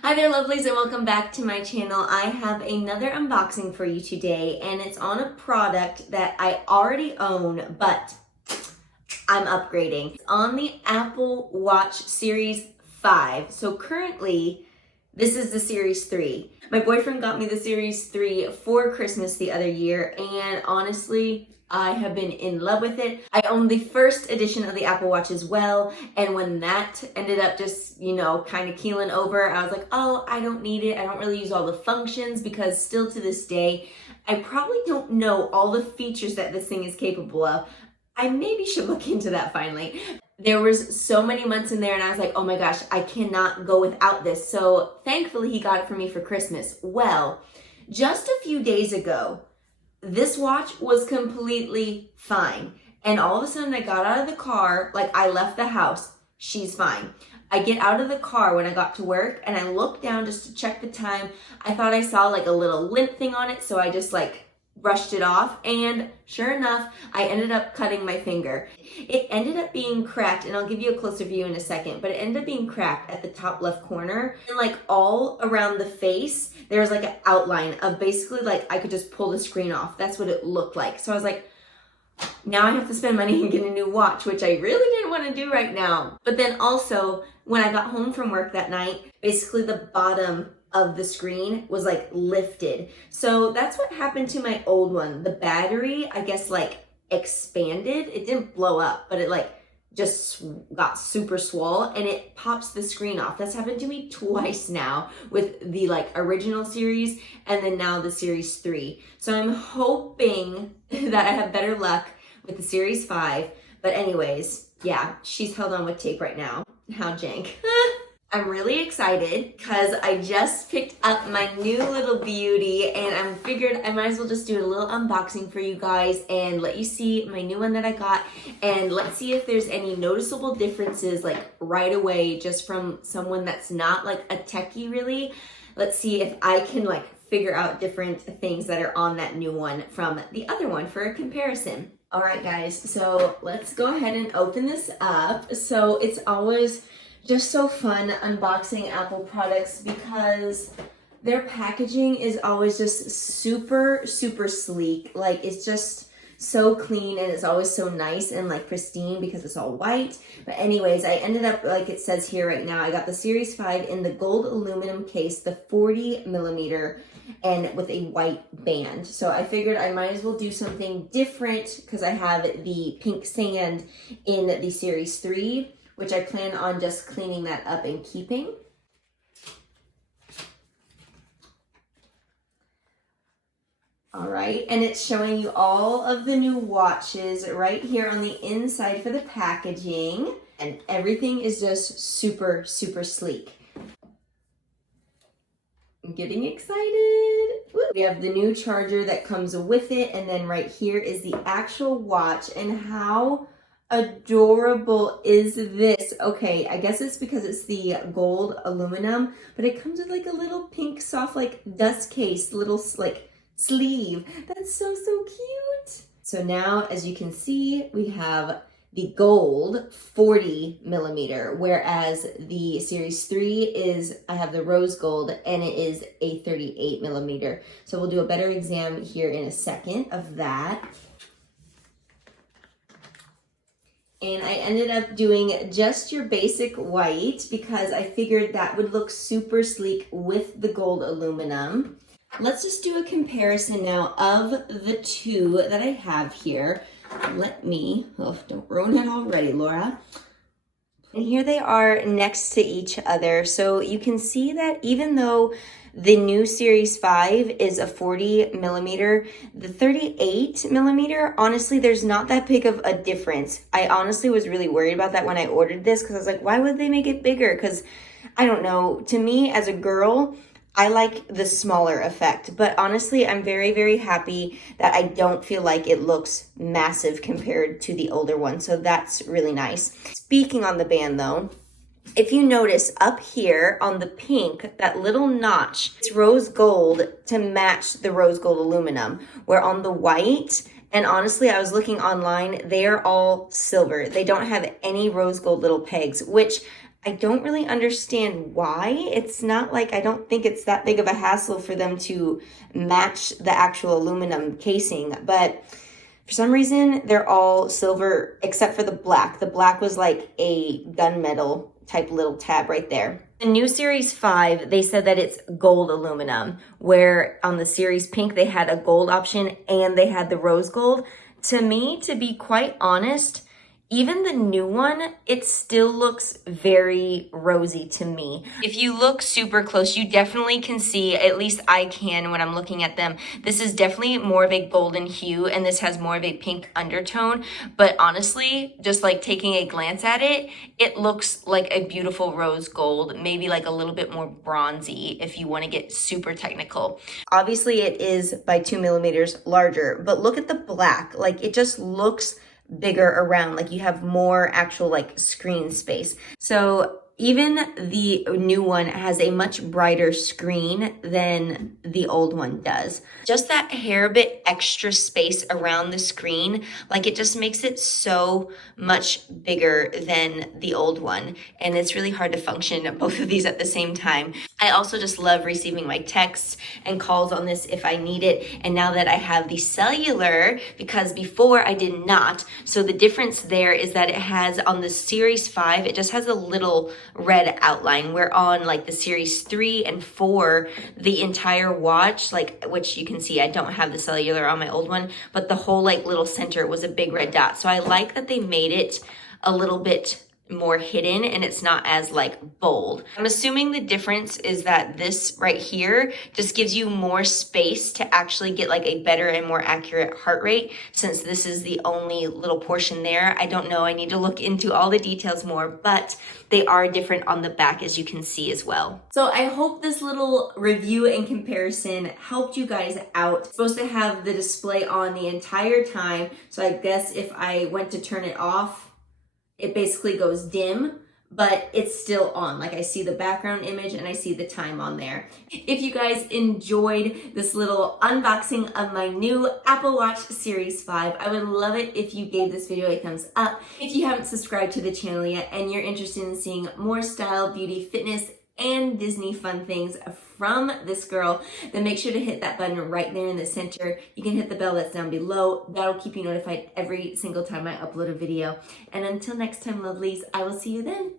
Hi there, lovelies, and welcome back to my channel. I have another unboxing for you today, and it's on a product that I already own, but I'm upgrading. It's on the Apple Watch Series 5. So currently, this is the Series 3. My boyfriend got me the Series 3 for Christmas the other year, and honestly, I have been in love with it. I own the first edition of the Apple Watch as well, and when that ended up just, kind of keeling over, I was like, oh, I don't need it. I don't really use all the functions because still to this day, I probably don't know all the features that this thing is capable of. I maybe should look into that finally. There was so many months in there and I was like, oh my gosh, I cannot go without this. So thankfully he got it for me for Christmas. Well, just a few days ago, this watch was completely fine. And all of a sudden I got out of the car, like I left the house, she's fine. I get out of the car when I got to work and I looked down just to check the time. I thought I saw like a little lint thing on it, so I just brushed it off, and sure enough, I ended up cutting my finger. It ended up being cracked, and I'll give you a closer view in a second, but it ended up being cracked at the top left corner, and all around the face, there was an outline of basically I could just pull the screen off. That's what it looked like. So I was like, now I have to spend money and get a new watch, which I really didn't want to do right now. But then also, when I got home from work that night, basically the bottom of the screen was lifted. So that's what happened to my old one. The battery, I guess, expanded. It didn't blow up, but it just got super swole and it pops the screen off. That's happened to me twice now with the original series and then now the Series 3. So I'm hoping that I have better luck with the Series 5. But anyways, yeah, she's held on with tape right now. How jank. I'm really excited because I just picked up my new little beauty and I figured I might as well just do a little unboxing for you guys and let you see my new one that I got, and let's see if there's any noticeable differences right away just from someone that's not a techie really. Let's see if I can figure out different things that are on that new one from the other one for a comparison. All right guys, so let's go ahead and open this up. So it's always just so fun unboxing Apple products because their packaging is always just super, super sleek. It's just so clean and it's always so nice and pristine because it's all white. But anyways, I ended up, it says here right now, I got the Series 5 in the gold aluminum case, the 40 millimeter, and with a white band. So I figured I might as well do something different because I have the pink sand in the Series 3, which I plan on just cleaning that up and keeping. All right, and it's showing you all of the new watches right here on the inside for the packaging, and everything is just super, super sleek. I'm getting excited. Woo. We have the new charger that comes with it, and then right here is the actual watch, and how adorable is this? Okay, I guess it's because it's the gold aluminum, but it comes with a little pink soft dust case, little sleeve. That's so cute. So now, as you can see, we have the gold 40 millimeter, whereas the Series 3 is, I have the rose gold and it is a 38 millimeter. So we'll do a better exam here in a second of that. And I ended up doing just your basic white because I figured that would look super sleek with the gold aluminum. Let's just do a comparison now of the two that I have here. Let me, don't ruin it already, Laura. And here they are next to each other. So you can see that even though the new Series 5 is a 40 millimeter, the 38 millimeter, honestly, there's not that big of a difference. I honestly was really worried about that when I ordered this because I was like, why would they make it bigger? Because I don't know, to me as a girl, I like the smaller effect, but honestly, I'm very, very happy that I don't feel like it looks massive compared to the older one. So that's really nice. Speaking on the band though, if you notice up here on the pink, that little notch, it's rose gold to match the rose gold aluminum, where on the white, and honestly, I was looking online, they are all silver. They don't have any rose gold little pegs, which I don't really understand why. It's not like, I don't think it's that big of a hassle for them to match the actual aluminum casing, but for some reason they're all silver except for the black. The black was like a gunmetal type little tab right there. The new Series 5, they said that it's gold aluminum, where on the Series Pink, they had a gold option and they had the rose gold. To me, to be quite honest, even the new one, it still looks very rosy to me. If you look super close, you definitely can see, at least I can when I'm looking at them, this is definitely more of a golden hue and this has more of a pink undertone. But honestly, just like taking a glance at it, it looks like a beautiful rose gold, maybe like a little bit more bronzy if you want to get super technical. Obviously it is by 2 millimeters larger, but look at the black, like it just looks bigger around, like you have more actual like screen space. So even the new one has a much brighter screen than the old one does. Just that hair bit extra space around the screen, like it just makes it so much bigger than the old one. And it's really hard to function both of these at the same time. I also just love receiving my texts and calls on this if I need it. And now that I have the cellular, because before I did not. So the difference there is that it has on the Series 5, it just has a little red outline, where on like the Series 3 and 4, the entire watch, like, which you can see I don't have the cellular on my old one, but the whole like little center was a big red dot. So I like that they made it a little bit more hidden and it's not as like bold. I'm assuming the difference is that this right here just gives you more space to actually get like a better and more accurate heart rate, since this is the only little portion there. I don't know, I need to look into all the details more, but they are different on the back, as you can see as well. So I hope this little review and comparison helped you guys out. It's supposed to have the display on the entire time, so I guess if I went to turn it off, it basically goes dim, but it's still on. Like I see the background image and I see the time on there. If you guys enjoyed this little unboxing of my new Apple Watch Series 5, I would love it if you gave this video a thumbs up. If you haven't subscribed to the channel yet and you're interested in seeing more style, beauty, fitness, and Disney fun things from this girl, then make sure to hit that button right there in the center. You can hit the bell that's down below. That'll keep you notified every single time I upload a video. And until next time, lovelies, I will see you then.